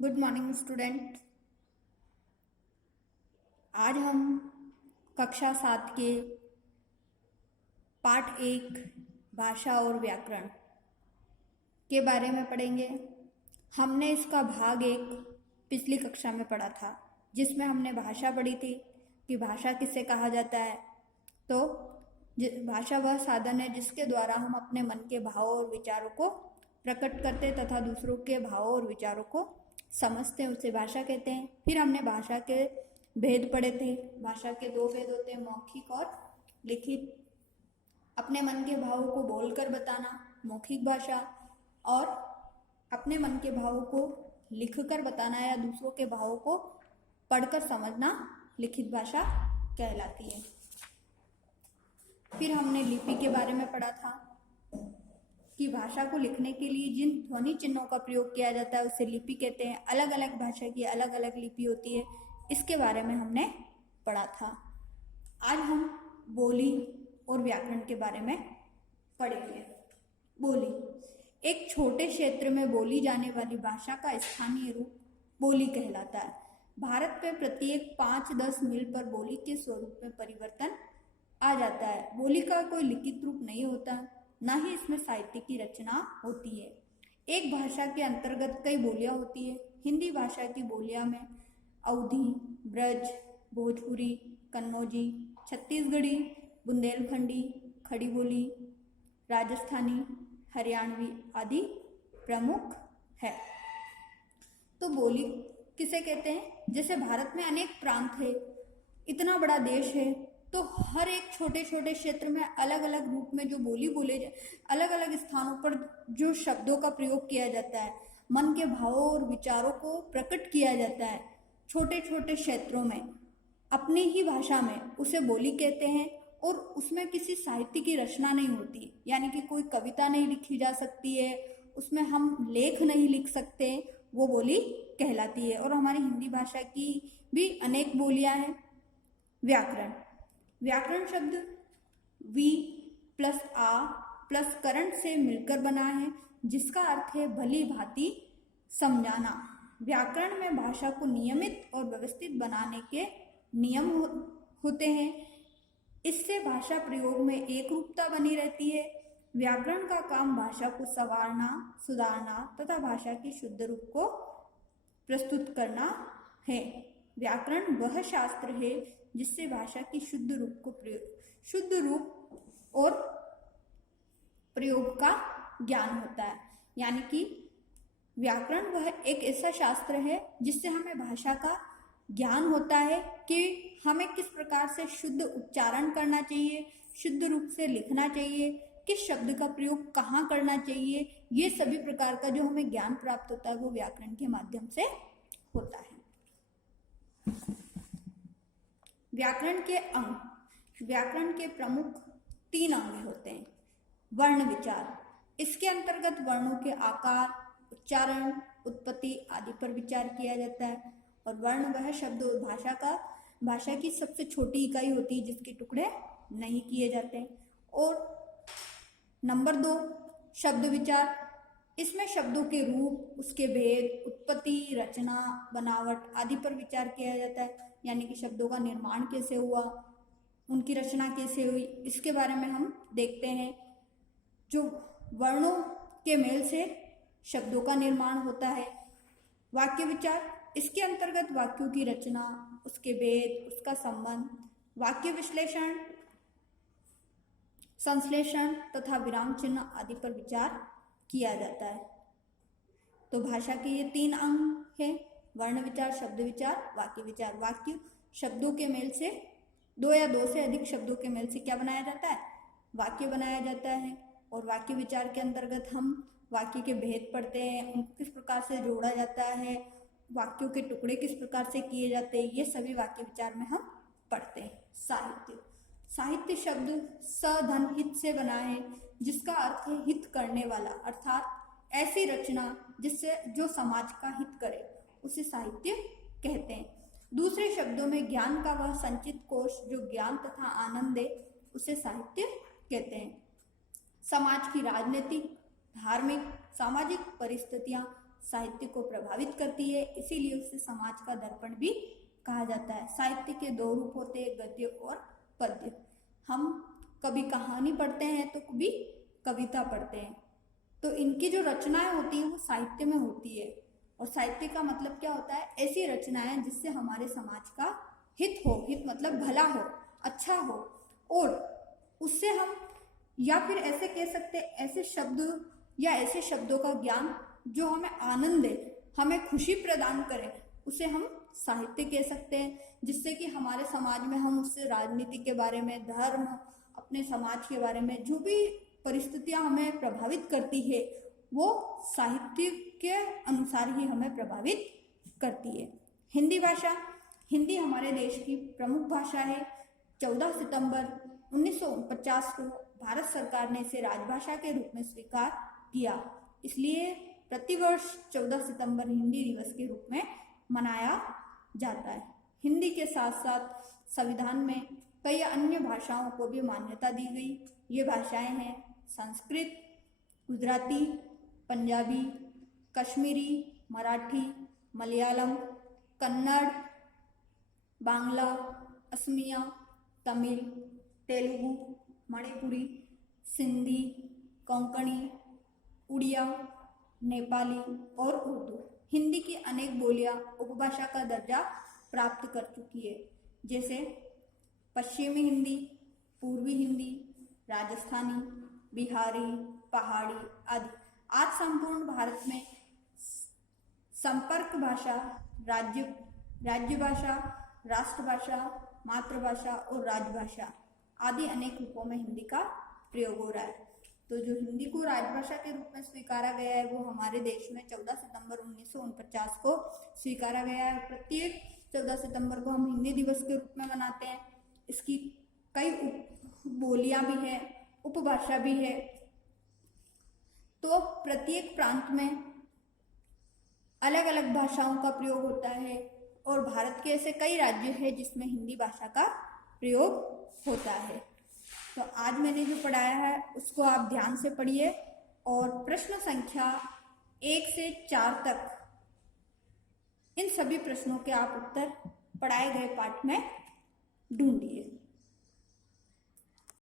Good morning student. आज हम कक्षा 7 के पाठ 1 भाषा और व्याकरण के बारे में पढ़ेंगे। हमने इसका भाग 1 पिछली कक्षा में पढ़ा था, जिसमें हमने भाषा पढ़ी थी कि भाषा किसे कहा जाता है। तो भाषा वह साधन है जिसके द्वारा हम अपने मन के भावों और विचारों को प्रकट करते तथा दूसरों के भावों और विचारों को समझते हैं, उसे भाषा कहते हैं। फिर हमने भाषा के भेद पढ़े थे। भाषा के 2 भेद होते हैं, मौखिक और लिखित। अपने मन के भावों को बोलकर बताना मौखिक भाषा, और अपने मन के भावों को लिखकर बताना या दूसरों के भावों को पढ़कर समझना लिखित भाषा कहलाती है। फिर हमने लिपि के बारे में पढ़ा था कि भाषा को लिखने के लिए जिन ध्वनि चिन्हों का प्रयोग किया जाता है उसे लिपि कहते हैं। अलग अलग भाषा की अलग अलग लिपि होती है, इसके बारे में हमने पढ़ा था। आज हम बोली और व्याकरण के बारे में पढ़ेंगे। बोली एक छोटे क्षेत्र में बोली जाने वाली भाषा का स्थानीय रूप बोली कहलाता है। भारत में प्रत्येक 5-10 मील पर बोली के स्वरूप में परिवर्तन आ जाता है। बोली का कोई लिखित रूप नहीं होता, ना ही इसमें साहित्य की रचना होती है। एक भाषा के अंतर्गत कई बोलियां होती है। हिंदी भाषा की बोलियां में अवधी, ब्रज, भोजपुरी, कन्नौजी, छत्तीसगढ़ी, बुंदेलखंडी, खड़ी बोली, राजस्थानी, हरियाणवी आदि प्रमुख है। तो बोली किसे कहते हैं? जैसे भारत में अनेक प्रांत है, इतना बड़ा देश है, तो हर एक छोटे छोटे क्षेत्र में अलग अलग रूप में जो बोली बोले जाए, अलग अलग स्थानों पर जो शब्दों का प्रयोग किया जाता है, मन के भावों और विचारों को प्रकट किया जाता है छोटे छोटे क्षेत्रों में अपनी ही भाषा में, उसे बोली कहते हैं। और उसमें किसी साहित्य की रचना नहीं होती, यानी कि कोई कविता नहीं लिखी जा सकती है, उसमें हम लेख नहीं लिख सकते, वो बोली कहलाती है। और हमारी हिंदी भाषा की भी अनेक बोलियां हैं। व्याकरण व्याकरण शब्द वी प्लस आ प्लस करण से मिलकर बना है, जिसका अर्थ है भली भांति समझाना। व्याकरण में भाषा को नियमित और व्यवस्थित बनाने के नियम होते हैं। इससे भाषा प्रयोग में एक रूपता बनी रहती है। व्याकरण का काम भाषा को संवारना, सुधारना तथा भाषा की शुद्ध रूप को प्रस्तुत करना है। व्याकरण वह शास्त्र है जिससे भाषा की शुद्ध रूप और प्रयोग का ज्ञान होता है। यानी कि व्याकरण वह एक ऐसा शास्त्र है जिससे हमें भाषा का ज्ञान होता है कि हमें किस प्रकार से शुद्ध उच्चारण करना चाहिए, शुद्ध रूप से लिखना चाहिए, किस शब्द का प्रयोग कहाँ करना चाहिए। ये सभी प्रकार का जो हमें ज्ञान प्राप्त होता है वो व्याकरण के माध्यम से होता है। व्याकरण के अंग व्याकरण के प्रमुख 3 अंग होते हैं। वर्ण विचार, इसके अंतर्गत वर्णों के आकार, उच्चारण, उत्पत्ति आदि पर विचार किया जाता है। और वर्ण वह शब्द भाषा की सबसे छोटी इकाई होती है जिसके टुकड़े नहीं किए जाते। और नंबर 2 शब्द विचार, इसमें शब्दों के रूप, उसके भेद, उत्पत्ति, रचना, बनावट आदि पर विचार किया जाता है। यानी कि शब्दों का निर्माण कैसे हुआ, उनकी रचना कैसे हुई, इसके बारे में हम देखते हैं। जो वर्णों के मेल से शब्दों का निर्माण होता है। वाक्य विचार, इसके अंतर्गत वाक्यों की रचना, उसके भेद, उसका संबंध, वाक्य विश्लेषण, संश्लेषण तथा विराम चिन्ह आदि पर विचार किया जाता है। तो भाषा के ये 3 अंग हैं, वर्ण विचार, शब्द विचार, वाक्य विचार। वाक्य शब्दों के मेल से 2 या 2 से अधिक शब्दों के मेल से क्या बनाया जाता है? वाक्य बनाया जाता है। और वाक्य विचार के अंतर्गत हम वाक्य के भेद पढ़ते हैं, उनको किस प्रकार से जोड़ा जाता है, वाक्यों के टुकड़े किस प्रकार से किए जाते हैं, ये सभी वाक्य विचार में हम पढ़ते हैं। साहित्य शब्द सधन हित से बना है, जिसका अर्थ है हित करने वाला, अर्थात ऐसी रचना जिससे जो समाज का हित करे उसे साहित्य कहते हैं। दूसरे शब्दों में ज्ञान का वह संचित कोश जो ज्ञान तथा आनंद दे उसे साहित्य कहते हैं। समाज की राजनीतिक, धार्मिक, सामाजिक परिस्थितियां साहित्य को प्रभावित करती है, इसीलिए उसे समाज का दर्पण भी कहा जाता है। साहित्य के दो रूप होते हैं, गद्य और पद्य। हम कभी कहानी पढ़ते हैं तो कभी कविता पढ़ते हैं, तो इनकी जो रचनाएं होती हैं वो साहित्य में होती है। और साहित्य का मतलब क्या होता है? ऐसी रचनाएं जिससे हमारे समाज का हित हो, हित मतलब भला हो, अच्छा हो, और उससे हम, या फिर ऐसे कह सकते हैं, ऐसे शब्द या ऐसे शब्दों का ज्ञान जो हमें आनंद दे, हमें खुशी प्रदान करे, उसे हम साहित्य कह सकते हैं। जिससे कि हमारे समाज में हम उससे राजनीति के बारे में, धर्म, अपने समाज के बारे में जो भी परिस्थितियां हमें प्रभावित करती है वो साहित्य के अनुसार ही हमें प्रभावित करती है। हिंदी भाषा, हिंदी हमारे देश की प्रमुख भाषा है। 14 सितंबर 1949 को भारत सरकार ने इसे राजभाषा के रूप में स्वीकार किया, इसलिए प्रतिवर्ष 14 सितंबर हिंदी दिवस के रूप में मनाया जाता है। हिंदी के साथ साथ संविधान में कई अन्य भाषाओं को भी मान्यता दी गई। ये भाषाएं हैं संस्कृत, गुजराती, पंजाबी, कश्मीरी, मराठी, मलयालम, कन्नड़, बांग्ला, असमिया, तमिल, तेलुगु, मणिपुरी, सिंधी, कोंकणी, उड़िया, नेपाली और उर्दू। हिंदी की अनेक बोलियां उपभाषा का दर्जा प्राप्त कर चुकी है, जैसे पश्चिमी हिंदी, पूर्वी हिंदी, राजस्थानी, बिहारी, पहाड़ी आदि। आज संपूर्ण भारत में संपर्क भाषा, राज्य भाषा, राष्ट्रभाषा, मातृभाषा और राजभाषा आदि अनेक रूपों में हिंदी का प्रयोग हो रहा है। तो जो हिंदी को राजभाषा के रूप में स्वीकारा गया है वो हमारे देश में 14 सितंबर 1949 को स्वीकारा गया है। प्रत्येक 14 सितंबर को हम हिंदी दिवस के रूप में मनाते हैं। इसकी कई बोलियां भी हैं, उपभाषा भी है। तो प्रत्येक प्रांत में अलग अलग भाषाओं का प्रयोग होता है और भारत के ऐसे कई राज्य हैं जिसमें हिंदी भाषा का प्रयोग होता है। तो आज मैंने जो पढ़ाया है उसको आप ध्यान से पढ़िए और प्रश्न संख्या 1 से 4 तक इन सभी प्रश्नों के आप उत्तर पढ़ाए गए पाठ में ढूंढिए।